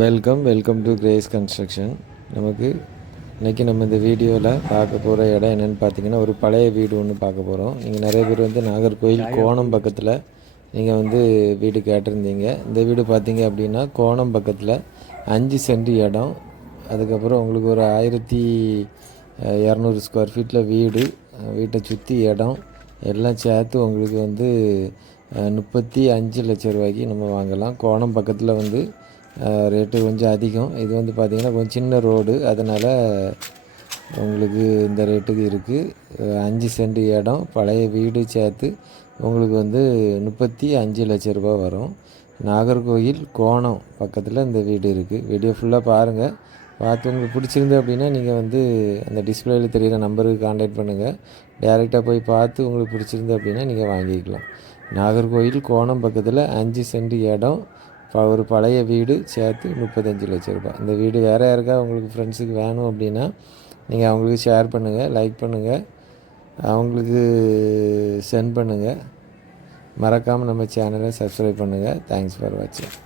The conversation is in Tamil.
Welcome welcome to grace construction நமக்கு இன்றைக்கி நம்ம இந்த வீடியோவில் பார்க்க போகிற இடம் என்னென்னு பார்த்தீங்கன்னா ஒரு பழைய வீடு ஒன்று பார்க்க போகிறோம் நீங்கள் நிறைய பேர் வந்து நாகர்கோயில் கோணம் பக்கத்தில் நீங்கள் வந்து வீடு கேட்டிருந்தீங்க. இந்த வீடு பார்த்தீங்க அப்படின்னா கோணம் பக்கத்தில் அஞ்சு சென்ட் இடம். அதுக்கப்புறம் உங்களுக்கு ஒரு ஆயிரத்தி இரநூறு ஸ்கொயர் ஃபீட்டில் வீடு. வீட்டை சுற்றி இடம். எல்லாம் சேர்த்து உங்களுக்கு வந்து முப்பத்தி அஞ்சு லட்ச ரூபாய்க்கு நம்ம வாங்கலாம். கோணம் பக்கத்தில் வந்து ரேட்டு கொஞ்சம் அதிகம். இது வந்து பார்த்திங்கன்னா கொஞ்சம் சின்ன ரோடு அதனால் உங்களுக்கு இந்த ரேட்டுக்கு இருக்குது அஞ்சு சென்ட் இடம். பழைய வீடு சேர்த்து உங்களுக்கு வந்து முப்பத்தி அஞ்சு லட்ச ரூபா வரும். நாகர்கோயில் கோணம் பக்கத்தில் இந்த வீடு இருக்குது வீடியோ ஃபுல்லாக பாருங்கள் பார்த்து உங்களுக்கு பிடிச்சிருந்து அப்படின்னா நீங்கள் வந்து அந்த டிஸ்பிளேயில் தெரிகிற நம்பருக்கு காண்டாக்ட் பண்ணுங்கள் டேரெக்டாக போய் பார்த்து உங்களுக்கு பிடிச்சிருந்து அப்படின்னா நீங்கள் வாங்கிக்கலாம். நாகர்கோயில் கோணம் பக்கத்தில் அஞ்சு சென்ட் இடம். ப- ஒரு பழைய வீடு சேர்த்து முப்பத்தஞ்சு லட்சம் ரூபாய். இந்த வீடு வேறு யாருக்கா உங்களுக்கு ஃப்ரெண்ட்ஸுக்கு வேணும் அப்படின்னா நீங்கள் அவங்களுக்கு ஷேர் பண்ணுங்கள் லைக் பண்ணுங்கள் அவங்களுக்கு சென்ட் பண்ணுங்கள் மறக்காமல் நம்ம சேனலை சப்ஸ்கிரைப் பண்ணுங்கள் தேங்க்ஸ் ஃபார் வாட்சிங்